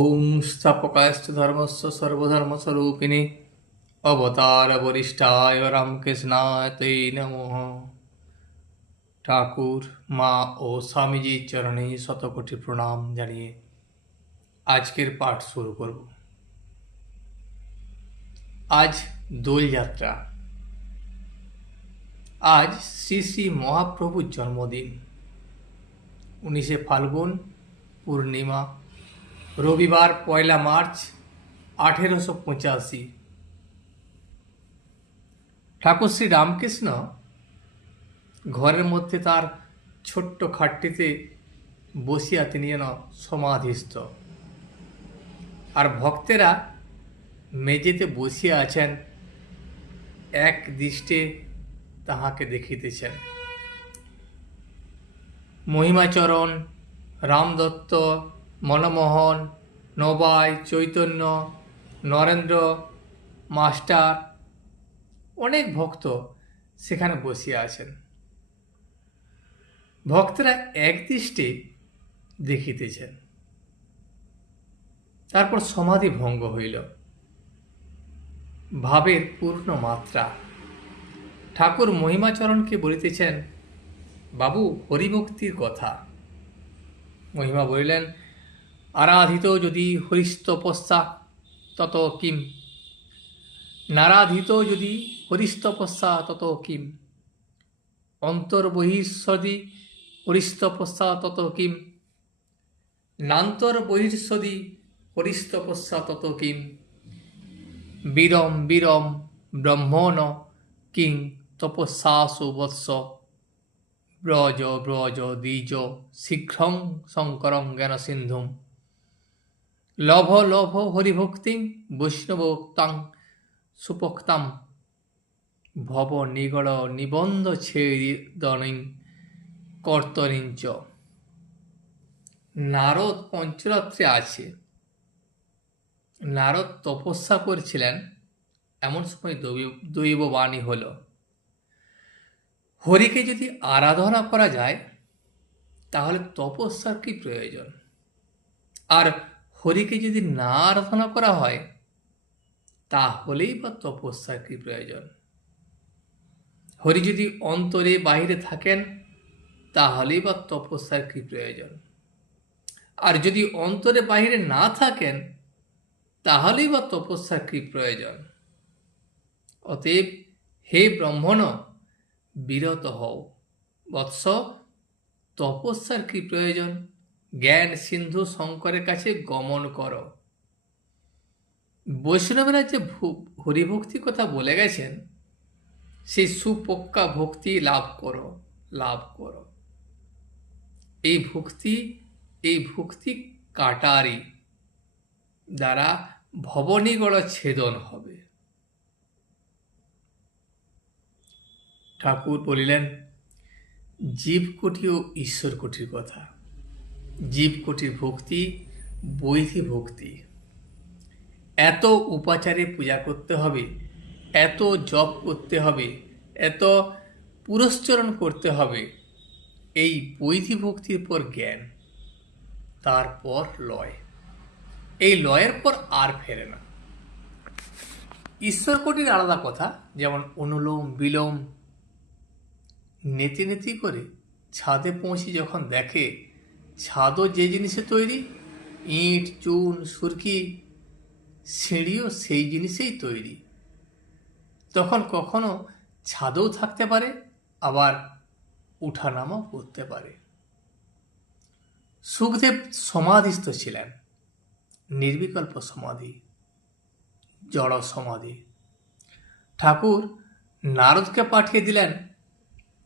ওম স্থাপকায়শ্চ ধর্মস্য সর্বধর্মস্বরূপিণে অবতার বরিষ্ঠায় রামকৃষ্ণায় তে নমঃ। ঠাকুর, মা ও স্বামীজির চরণে শতকোটি প্রণাম জানিয়ে আজকের পাঠ শুরু করব। আজ দোলযাত্রা। আজ শ্রী শ্রী মহাপ্রভুর জন্মদিন। 19শে ফাল্গুন, পূর্ণিমা, রবিবার, 1 মার্চ 1885। ঠাকুর শ্রী রামকৃষ্ণ ঘরের মধ্যে তার ছোট্ট খাটটিতে বসিয়া তিনি যেন সমাধিস্থ, আর ভক্তেরা মেঝেতে বসিয়া আছেন, এক দৃষ্টে তাহাকে দেখিতেছেন। মহিমাচরণ, রামদত্ত, মনমোহন, নবাই, চৈতন্য, নরেন্দ্র মাস্টার, অনেক ভক্ত সেখানে বসিয়া আছেন। ভক্তরা এক দৃষ্টে দেখিতেছেন। তারপর সমাধি ভঙ্গ হইল। ভাবের পূর্ণ মাত্রা। ঠাকুর মহিমাচরণকে বলিতেছেন, বাবু, হরিভক্তির কথা। মহিমা বলিলেন, আরাধিত যদি হরিস্তপস্যা তত কিম, নারাধিত যদি হরিস্তপস্যা তত কিম, অন্তর্বহিঃসদি হরিস্তপস্যা তত কিম, নান্তর্বহিঃসদি হরিস্তপস্যা তত কিম, বীরম বীরম ব্রহ্মণ কিং তপস্যাসু বৎস, ব্রজ ব্রজ দ্বিজ শীঘ্রং শঙ্করং জ্ঞান সিন্ধুম, লভ লভ হরিভক্তিং বৈষ্ণবোক্তাং সুপোক্তাম, ভব নিগড় নিবন্ধ ছেদিদনিং কর্তরিঞ্চ। নারদ পঞ্চরাত্রে আছে। নারদ তপস্যা করছিলেন, এমন সময় দৈববাণী হল, হরিকে যদি আরাধনা করা যায় তাহলে তপস্যার কি প্রয়োজন, আর হরিকে যদি না আরাধনা করা হয় তাহলেই বা তপস্যার কি প্রয়োজন। হরি যদি অন্তরে বাহিরে থাকেন তাহলেই বা তপস্যার কি প্রয়োজন, আর যদি অন্তরে বাহিরে না থাকেন তাহলেই বা তপস্যার কি প্রয়োজন। অতএব হে ব্রাহ্মণ, বিরত হও বৎস, তপস্যার কি প্রয়োজন। জ্ঞান সিন্ধু শঙ্করের কাছে গমন করো। বৈষ্ণবেরা যে হরিভক্তির কথা বলে গেছেন, সেই সুপক্কা ভক্তি লাভ করো, লাভ করো। এই ভক্তি কাটারি দ্বারা ভবনিগড় ছেদন হবে। ঠাকুর বলিলেন জীবকোটি ও ঈশ্বর কোটির কথা। জীবকোটির ভক্তি বৈধি ভক্তি। এত উপাচারে পূজা করতে হবে, এত জপ করতে হবে, এত পুরস্চরণ করতে হবে। এই বৈধি ভক্তির পর জ্ঞান, তারপর লয়। এই লয়ের পর আর ফেরে না। ঈশ্বর কোটির আলাদা কথা, যেমন অনুলোম বিলোম। নেতি নেতি করে ছাদে পৌঁছে যখন দেখে ছাদও যে জিনিসে তৈরি, ইট চুন সুরকি, সিঁড়িও সেই জিনিসেই তৈরি, তখন কখনো ছাদেও থাকতে পারে, আবার উঠানামাও করতে পারে। সুখদেব সমাধিস্থ ছিলেন, নির্বিকল্প সমাধি, জড় সমাধি। ঠাকুর নারদকে পাঠিয়ে দিলেন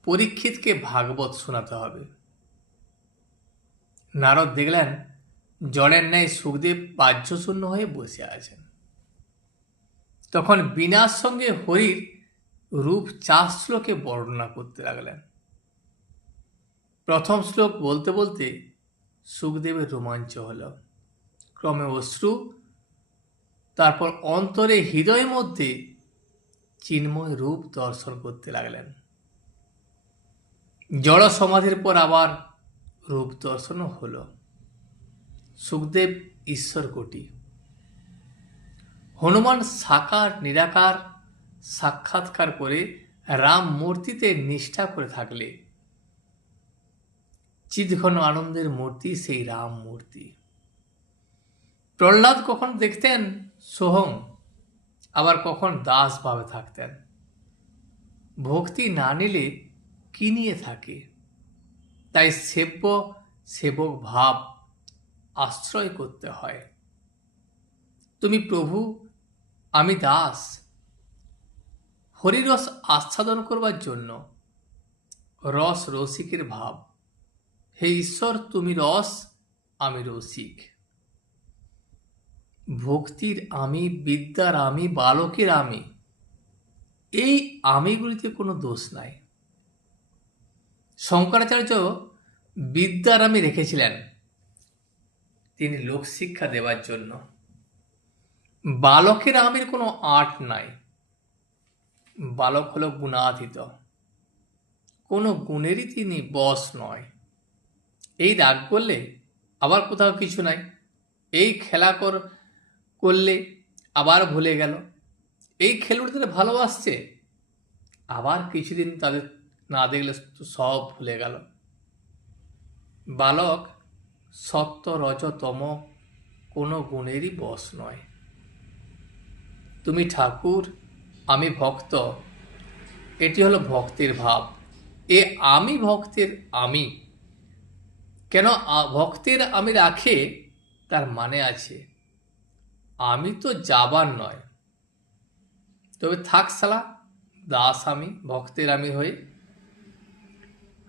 পরীক্ষিতকে ভাগবত শোনাতে হবে। নারদ দেখলেন জড়ের ন্যায় সুখদেব বাহ্যশূন্য হয়ে বসে আছেন। তখন বীণার সঙ্গে হরির রূপ 4 শ্লোকে বর্ণনা করতে লাগলেন। প্রথম শ্লোক বলতে বলতে সুখদেবের রোমাঞ্চ হল, ক্রমে অশ্রু, তারপর অন্তরে হৃদয়ের মধ্যে চিন্ময় রূপ দর্শন করতে লাগলেন। জড় সমাধির পর আবার রূপ দর্শনও হল। সুখদেব ঈশ্বর কোটি। হনুমান সাকার নিরাকার সাক্ষাৎকার করে রাম মূর্তিতে নিষ্ঠা করে থাকলে চিৎঘন আনন্দের মূর্তি সেই রাম মূর্তি। প্রহ্লাদ কখন দেখতেন সোহম, আবার কখন দাস ভাবে থাকতেন। ভক্তি না নিলে কি নিয়ে থাকে? তাই সেব্য সেবক ভাব আশ্রয় করতে হয়। তুমি প্রভু, আমি দাস। হরিরস আস্বাদন করবার জন্য রস রসিকের ভাব। হে ঈশ্বর, তুমি রস, আমি রসিক। ভক্তির আমি, বিদ্যার আমি, বালকের আমি, এই আমিগুলিতে কোনো দোষ নাই। শঙ্করাচার্য বিদ্যার আমি রেখেছিলেন তিনি লোকশিক্ষা দেওয়ার জন্য। বালকের আমির কোনো আর্ট নাই। বালক হল গুণাতীত, কোনো গুণেরই তিনি বশ নয়। এই রাগ করলে আবার কোথাও কিছু নাই, এই খেলা করলে আবার ভুলে গেল, এই খেলোয়াড়দের ভালোবাসছে, আবার কিছুদিন তাদের না দেখলে সব ভুলে গেল। বালক সত্য রজতম কোনো গুণেরই বশ নয়। তুমি ঠাকুর, আমি ভক্ত, এটি হলো ভক্তের ভাব। এ আমি ভক্তের আমি কেন ভক্তের আমি রাখে, তার মানে আছে আমি তো যাবার নয়, তবে থাক শালা দাস আমি, ভক্তের আমি হয়ে।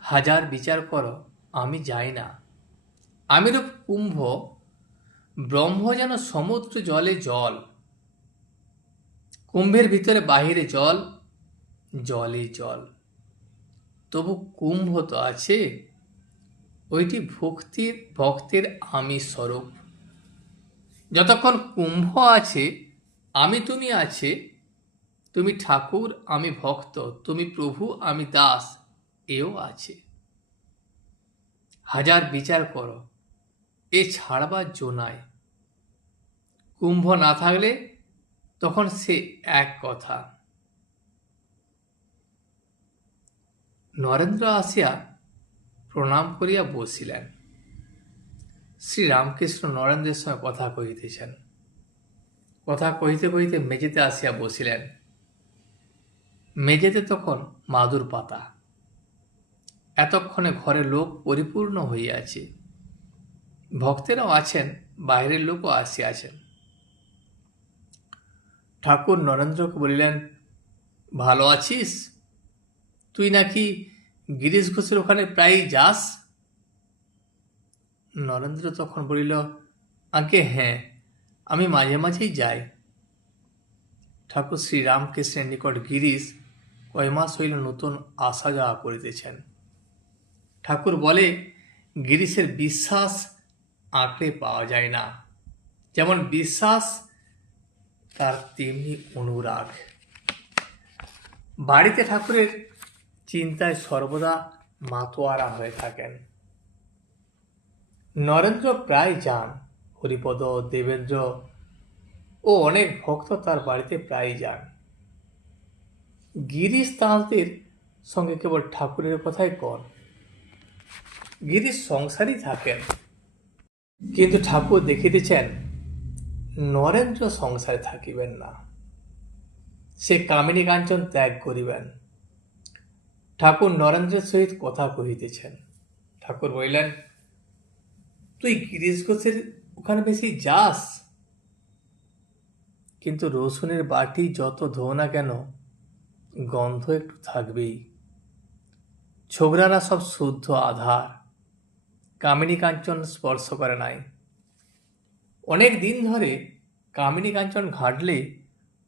হাজার বিচার করো আমি যাই না। আমিরূপ কুম্ভ, ব্রহ্ম যেন সমুদ্র জলে জল। কুম্ভের ভিতরে বাহিরে জল, জলে জল, তবু কুম্ভ তো আছে। ওইটি ভক্তের আমি স্বরূপ। যতক্ষণ কুম্ভ আছে, আমি তুমি আছে, তুমি ঠাকুর আমি ভক্ত, তুমি প্রভু আমি দাস, এও আছে। হাজার বিচার করো এ ছাড়বার জো নাই। কুম্ভ না থাকলে তখন সে এক কথা। নরেন্দ্র আসিয়া প্রণাম করিয়া বসিলেন। শ্রীরামকৃষ্ণ নরেন্দ্রের সঙ্গে কথা কহিতেছেন। কথা কহিতে কহিতে মেঝেতে আসিয়া বসিলেন। মেঝেতে তখন মাদুর পাতা। এতক্ষণে ঘরে লোক পরিপূর্ণ হইয়াছে। ভক্তেরাও আছেন, বাইরের লোকও আসিয়াছেন। ঠাকুর নরেন্দ্রকে বলিলেন, ভালো আছিস? তুই নাকি গিরিশ ঘোষের ওখানে প্রায়ই যাস? নরেন্দ্র তখন বলিল, আজ্ঞে হ্যাঁ, আমি মাঝে মাঝেই যাই। ঠাকুর শ্রীরামকৃষ্ণের নিকট গিরিশ কয় মাস হইল নতুন আসা যাওয়া করিতেছেন। ঠাকুর বলে, গিরিশের বিশ্বাস আঁকড়ে পাওয়া যায় না। যেমন বিশ্বাস, তার তেমনি অনুরাগ। বাড়িতে ঠাকুরের চিন্তায় সর্বদা মাতোয়ারা হয়ে থাকেন। নরেন্দ্র প্রায় যান, হরিপদ, দেবেন্দ্র ও অনেক ভক্ত তার বাড়িতে প্রায় যান। গিরিশ তাঁদের সঙ্গে কেবল ঠাকুরের কথাই কন। গিরিশ সংসারই থাকেন, কিন্তু ঠাকুর দেখিতেছেন নরেন্দ্র সংসারে থাকিবেন না। সে কামিনী কাঞ্চন ত্যাগ করিবেন। ঠাকুর নরেন্দ্রের সহিত কথা কহিতেছেন। ঠাকুর বলিলেন, তুই গিরিশ ঘোষের ওখানে বেশি যাস, কিন্তু রসুনের বাটি যত ধো না কেন, গন্ধ একটু থাকবেই। ছোকরারা সব শুদ্ধ আধার, কামিনী কাঞ্চন স্পর্শ করে নাই। অনেক দিন ধরে কামিনী কাঞ্চন ঘাঁটলে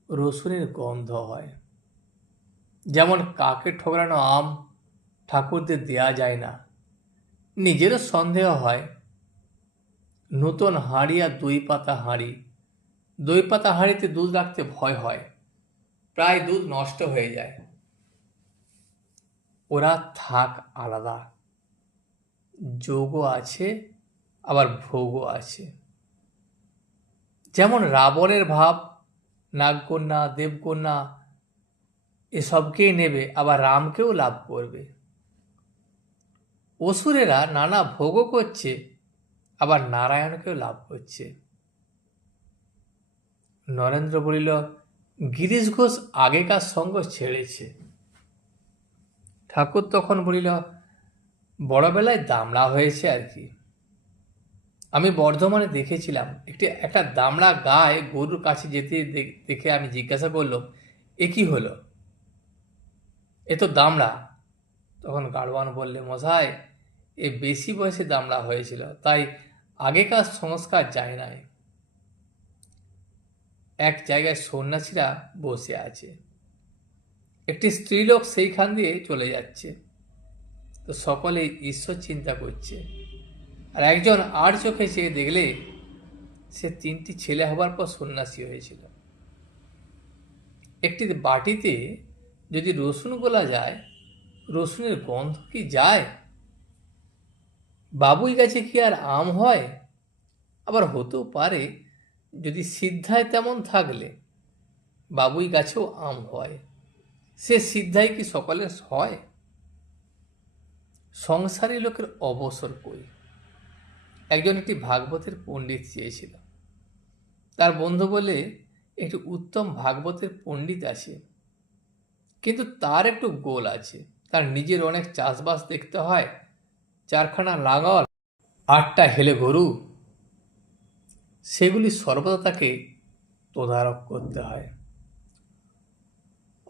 রসুনের গন্ধ হয়। যেমন কাকে ঠোকরানো আম ঠাকুরদের দেয়া যায় না, নিজেরও সন্দেহ হয়। নূতন হাঁড়ি আর দই পাতা হাঁড়ি, দই পাতা হাঁড়িতে দুধ রাখতে ভয় হয়, প্রায় দুধ নষ্ট হয়ে যায়। ওরা থাক আলাদা, যোগও আছে আবার ভোগও আছে। যেমন রাবণের ভাব নাগকন্যা দেবকন্যা এসবকেই নেবে, আবার রামকেও লাভ করবে। অসুরেরা নানা ভোগও করছে, আবার নারায়ণকেও লাভ করছে। নরেন্দ্র বলিল, গিরিশ ঘোষ আগেকার সঙ্গ ছেড়েছে। ঠাকুর তখন বলিল, বড়বেলায় দামড়া হয়েছে আর কি। আমি বর্ধমানে দেখেছিলাম, একটা দামড়া গায়ে গরুর কাছে যেতে দেখে আমি জিজ্ঞাসা করলাম, এ কি হলো? এ তো দামড়া। তখন গাড়োয়ান বললে, মশাই, এ বেশি বয়সে দামড়া হয়েছিল, তাই আগেকার সংস্কার যায় নাই। এক জায়গায় সন্ন্যাসীরা বসে আছে, একটি স্ত্রীলোক সেইখান দিয়ে চলে যাচ্ছে। তো সকলে ঈশ্বর চিন্তা করছে, আর একজন আর চোখে চেয়ে দেখলে সে 3টি ছেলে হবার পর সন্ন্যাসী হয়েছিল। একটি বাটিতে যদি রসুন গোলা যায়, রসুনের গন্ধ কি যায়? বাবুই গাছে কি আর আম হয়? আবার হতেও পারে, যদি সিদ্ধায় তেমন থাকলে বাবুই গাছেও আম হয়। সে সিদ্ধায় কি সকলের হয়? সংসারী লোকের অবসর কই? একজন একটি ভাগবতের পণ্ডিত চেয়েছিল। তার বন্ধু বলে, একটি উত্তম ভাগবতের পণ্ডিত আছে, কিন্তু তার একটু গোল আছে। তার নিজের অনেক চাষবাস দেখতে হয়, 4খানা লাঙল, 8টা হেলে গরু, সেগুলি সর্বদা তাকে তদারক করতে হয়।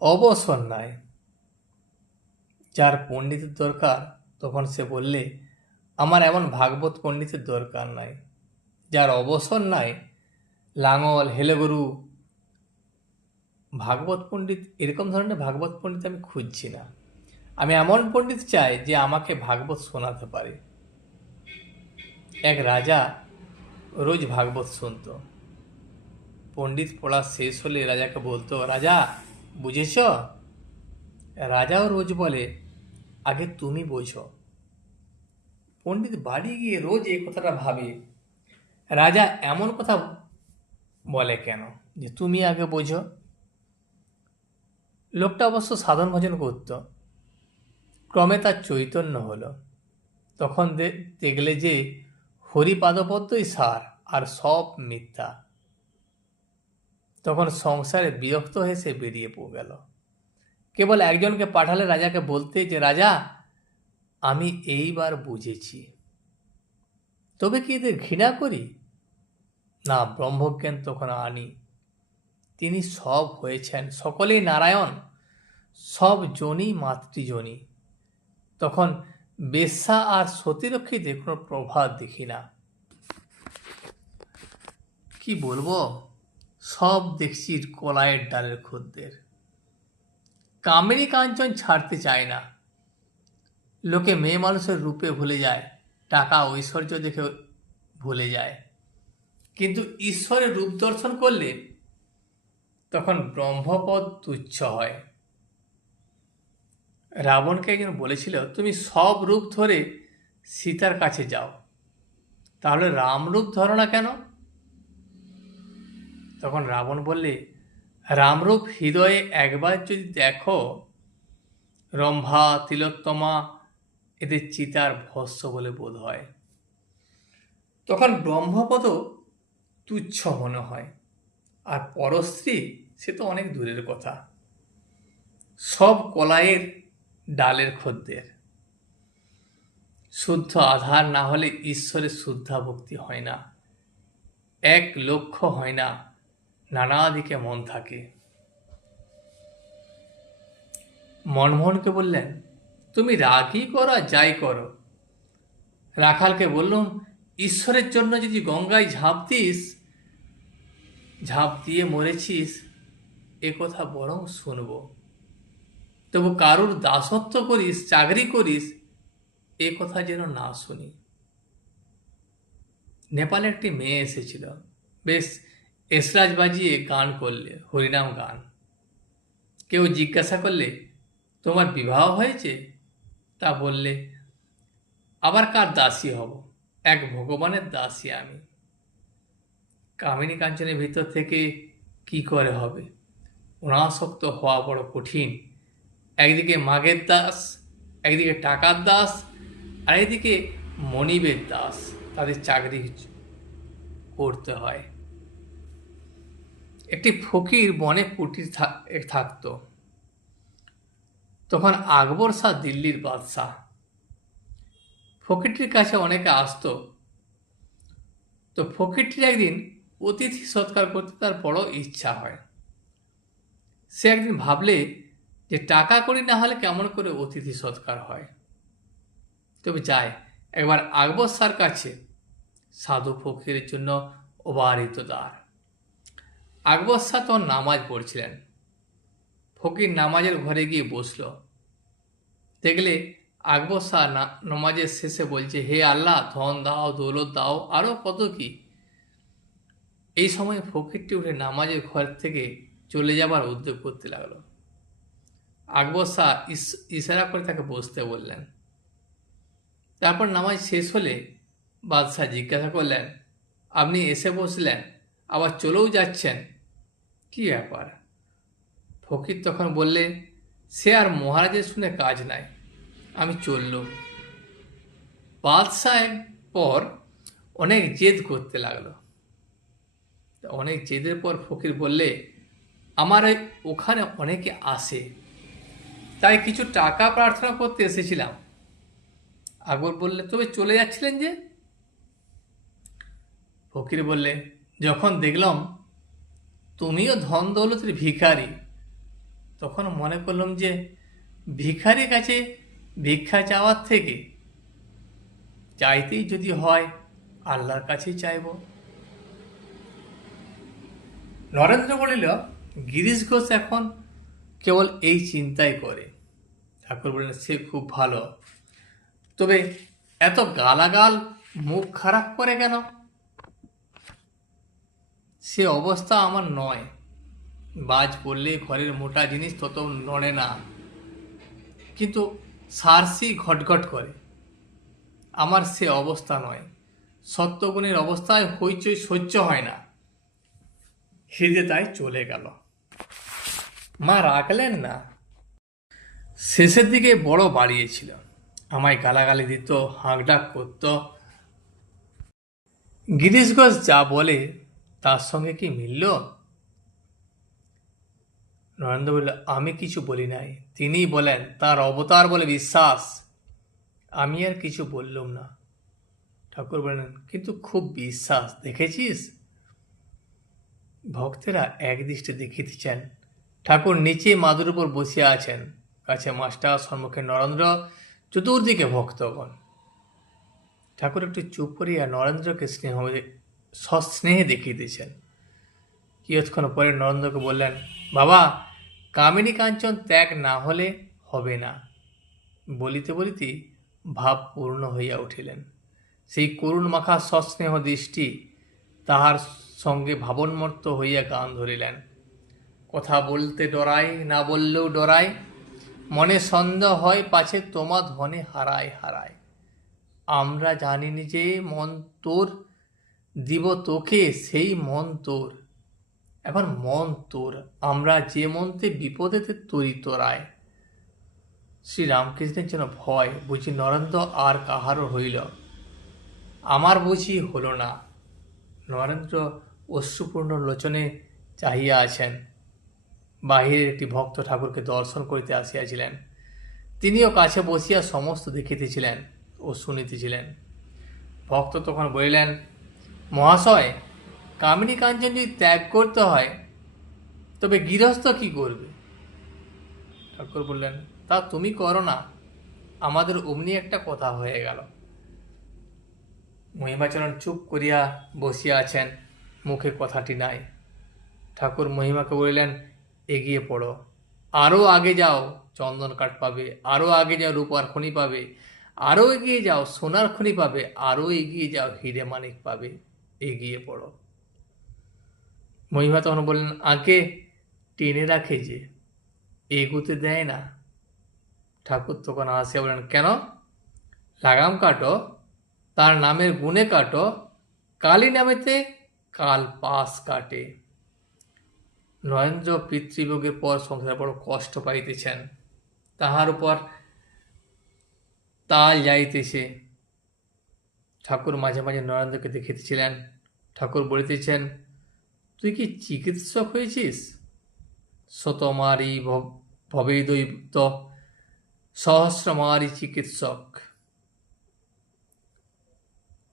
অবসর নাই। যার পণ্ডিতের দরকার, তখন সে বললে, আমার এমন ভাগবত পণ্ডিতের দরকার নাই। যার অবসর নাই, লাঙল হেলে গরু, ভাগবত পণ্ডিত, এরকম ধরনের ভাগবত পণ্ডিত আমি খুঁজছি না। আমি এমন পণ্ডিত চাই যে আমাকে ভাগবত শোনাতে পারে। এক রাজা রোজ ভাগবত শুনত। পণ্ডিত পড়া শেষ হলে রাজাকে বলতো, রাজা বুঝেছ? রাজাও রোজ বলে, আগে তুমি বোঝো। পণ্ডিত বাড়ি গিয়ে রোজ এই কথাটা ভাবে, রাজা এমন কথা বলে কেন যে তুমি আগে বোঝো? লোকটা অবশ্য সাধন ভজন করত। ক্রমে তার চৈতন্য হলো। তখন দেখলে যে হরিপাদপদ্মই সার, আর সব মিথ্যা। তখন সংসারে বিরক্ত হয়ে সে বেরিয়ে গেল। কেবল একজনকে পাঠালে রাজাকে বলতে যে, রাজা, আমি এইবার বুঝেছি। তবে কি এদের ঘৃণা করি? না, ব্রহ্মজ্ঞান তখন আনি। তিনি সব হয়েছেন, সকলেই নারায়ণ, সব জনই মাতৃজনী। তখন বেশ্যা আর সতীরক্ষীতে কোনো প্রভাব দেখি না। কি বলবো, সব দেখছি কলাইয়ের ডালের খদ্দের। কামেরই কাঞ্চন ছাড়তে চায় না। লোকে মেয়ে মানুষের রূপে ভুলে যায়, টাকা ঐশ্বর্য দেখে ভুলে যায়, কিন্তু ঈশ্বরের রূপ দর্শন করলে তখন ব্রহ্মপদ তুচ্ছ হয়। রাবণকে একজন বলেছিল, তুমি সব রূপ ধরে সীতার কাছে যাও, তাহলে রামরূপ ধরো না কেন? তখন রাবণ বললে, রামরূপ হৃদয়ে একবার যদি দেখো, রম্ভা তিলোত্তমা এদের চিতার ভস্য বলে বোধ হয়। তখন ব্রহ্মপদ তুচ্ছ মনে হয়, আর পরস্ত্রী সে তো অনেক দূরের কথা। সব কলাইয়ের ডালের খদ্দের। শুদ্ধ আধার না হলে ঈশ্বরের শুদ্ধা ভক্তি হয় না, এক লক্ষ্য হয় না, নানা দিকে মন থাকে। মনমোহনকে বললেন, তুমি রাগই করো আর যাই করো। রাখালকে বললুম, ঈশ্বরের জন্য যদি গঙ্গায় ঝাঁপ দিয়ে মরেছিস, এ কথা বরং শুনব। তবু কারুর দাসত্ব করিস, চাকরি করিস, এ কথা যেন না শুনি। নেপালে একটি মেয়ে এসেছিল, বেশ এসরাজ বাজিয়ে গান করলে, হরিনাম গান। কেউ জিজ্ঞাসা করলে, তোমার বিবাহ হয়েছে? তা বললে, আবার কার দাসী হব, এক ভগবানের দাসী আমি। কামিনী কাঞ্চনের ভিতর থেকে কি করে হবে? অনাসক্ত হওয়া বড় কঠিন। একদিকে মাগের দাস, একদিকে টাকার দাস, আর একদিকে মনিবের দাস। তাদের চাকরি করতে হয়। একটি ফকির বনে কুটির থাকত। তখন আকবর শাহ দিল্লির বাদশাহ। ফকিরটির কাছে অনেকে আসতো। তো ফকিরটির একদিন অতিথি সৎকার করতে তার বড় ইচ্ছা হয়। সে একদিন ভাবলে যে টাকা কড়ি না হলে কেমন করে অতিথি সৎকার হয়। তবে যায় একবার আকবর শাহর কাছে। সাধু ফকিরের জন্য অবারিত দ্বার। আকবর শাহ তখন নামাজ পড়ছিলেন। ফকির নামাজের ঘরে গিয়ে বসল। দেখলে আকবর শাহ নামাজের শেষে বলছে, হে আল্লাহ, ধন দাও, দৌলত দাও, আরো কত কি। এই সময় ফকিরটি উঠে নামাজের ঘর থেকে চলে যাবার উদ্যোগ করতে লাগলো। আকবর শাহ ইশারা করে তাকে বসতে বললেন। তারপর নামাজ শেষ হলে বাদশাহ জিজ্ঞাসা করলেন, আপনি এসে বসলেন, আবার চলেও যাচ্ছেন, কি ব্যাপার? ফকির তখন বললে, সে আর মহারাজের শুনে কাজ নাই, আমি চললুম। বাদশাহ পর অনেক জেদ করতে লাগলো। অনেক জেদের পর ফকির বললে, আমার ওখানে অনেকে আসে, তাই কিছু টাকা প্রার্থনা করতে এসেছিলাম। আকবর বললে, তবে চলে যাচ্ছিলেন যে? ফকির বললে, যখন দেখলাম তুমিও ধন দৌলতের ভিখারি, তখন মনে করলাম যে ভিখারির কাছে ভিক্ষা চাওয়ার থেকে চাইতেই যদি হয় আল্লাহর কাছেই চাইব। নরেন্দ্র বলিল, গিরিশ ঘোষ এখন কেবল এই চিন্তাই করে। ঠাকুর বললেন, সে খুব ভালো, তবে এত গালাগাল মুখ খারাপ করে কেন? সে অবস্থা আমার নয়। বাজ পড়লে ঘরের মোটা জিনিস তত নড়ে না, কিন্তু সারসি ঘটঘট করে। আমার সে অবস্থা নয়। সত্যগুণের অবস্থায় হইচই সহ্য হয় না। হৃদে তাই চলে গেল। মা রাখলেন না। শেষের দিকে বড় বাড়িয়েছিল। আমায় গালাগালি দিত, হাঁকডাক করত। গিরিশ ঘোষ যা বলে তার সঙ্গে কি মিলল? নরেন্দ্র বলল, আমি কিছু বলি নাই, তিনিই বলেন, তার অবতার বলে বিশ্বাস। আমি আর কিছু বললুম না। ঠাকুর বললেন, কিন্তু খুব বিশ্বাস, দেখেছিস? ভক্তেরা একদৃষ্টে দেখিতেছেন ঠাকুর নিচে মাদুর উপর বসিয়া আছেন, কাছে মাস্টার, সম্মুখে নরেন্দ্র, চতুর্দিকে ভক্তগণ। ঠাকুর একটু চুপ করিয়া নরেন্দ্রকে সস্নেহে দেখিতেছেন। কিয়ৎক্ষণ পরে নরেন্দ্রকে বললেন, বাবা, কামিনী কাঞ্চন ত্যাগ না হলে হবে না। বলিতে বলিতে ভাব পূর্ণ হইয়া উঠিলেন। সেই করুণ মাখা সস্নেহ দৃষ্টি তাহার সঙ্গে ভাবন্মত্ত হইয়া গান ধরিলেন। কথা বলতে ডরাই, না বললেও ডরাই, মনে সন্দেহ হয় পাছে তোমা ধনে হারায় হারায়। আমরা জানিনি যে মন তোর, দিব তোকে সেই মন তোর। এখন মন তোর, আমরা যে মন্ত্রে বিপদেতে তরি তোরায়। শ্রীরামকৃষ্ণের যেন ভয়, বুঝি নরেন্দ্র আর কাহারও হইল, আমার বুঝি হল না। নরেন্দ্র অশ্রুপূর্ণ লোচনে চাহিয়া আছেন। বাহিরের একটি ভক্ত ঠাকুরকে দর্শন করিতে আসিয়াছিলেন। তিনিও কাছে বসিয়া সমস্ত দেখিতেছিলেন ও শুনিতেছিলেন। ভক্ত তখন বলিলেন, মহাশয়, কামিনী কাঞ্চন যদি ত্যাগ করতে হয় তবে গৃহস্থ কি করবে? ঠাকুর বললেন, তা তুমি করো না, আমাদের অমনি একটা কথা হয়ে গেল। মহিমাচরণ চুপ করিয়া বসিয়া আছেন, মুখে কথাটি নাই। ঠাকুর মহিমাকে বলিলেন, এগিয়ে পড়ো, আরও আগে যাও, চন্দন কাঠ পাবে, আরও আগে যাও, রূপার খনি পাবে, আরও এগিয়ে যাও, সোনার খনি পাবে, আরও এগিয়ে যাও, হিরে মানিক পাবে, এগিয়ে পড়ো। মহিমা তখন বললেন, আগে টেনে রাখে যে, এগোতে দেয় না। ঠাকুর তখন হাসিয়া বলেন, কেন? লাগাম কাটো, তার নামের গুণে কাটো, কালী নামেতে কাল পাশ কাটে। নরেন্দ্র পিতৃবিয়োগের পর সংসারে বড় কষ্ট পাইতেছেন, তাহার উপর তাল যাইতেছে। ঠাকুর মাঝে মাঝে নরেন্দ্রকে দেখিতেছিলেন। ঠাকুর বলিতেছেন, তুই কি চিকিৎসক হয়েছিস? শতমারি ভবেদৈত সহস্রমারি চিকিৎসক।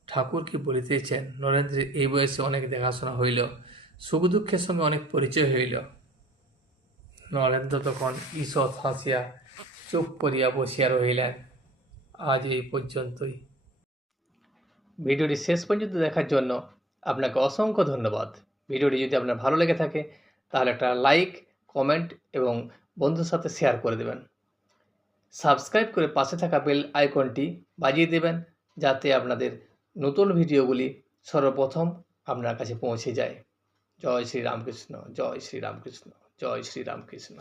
ঠাকুর কি বলিতেছেন, নরেন্দ্রের এই বয়সে অনেক দেখাশোনা হইল, সুখ দুঃখের সঙ্গে অনেক পরিচয় হইল। নরেন্দ্র তখন ঈষৎ হাসিয়া চুপ করিয়া বসিয়া রহিলেন। আজ এই পর্যন্তই। ভিডিওটি শেষ পর্যন্ত দেখার জন্য আপনাকে অসংখ্য ধন্যবাদ। ভিডিওটি যদি আপনার ভালো লেগে থাকে তাহলে একটা লাইক, কমেন্ট এবং বন্ধুর সাথে শেয়ার করে দেবেন। সাবস্ক্রাইব করে পাশে থাকা বেল আইকনটি বাজিয়ে দেবেন, যাতে আপনাদের নতুন ভিডিওগুলি সর্বপ্রথম আপনার কাছে পৌঁছে যায়। জয় শ্রী রামকৃষ্ণ, জয় শ্রী রামকৃষ্ণ, জয় শ্রী রামকৃষ্ণ।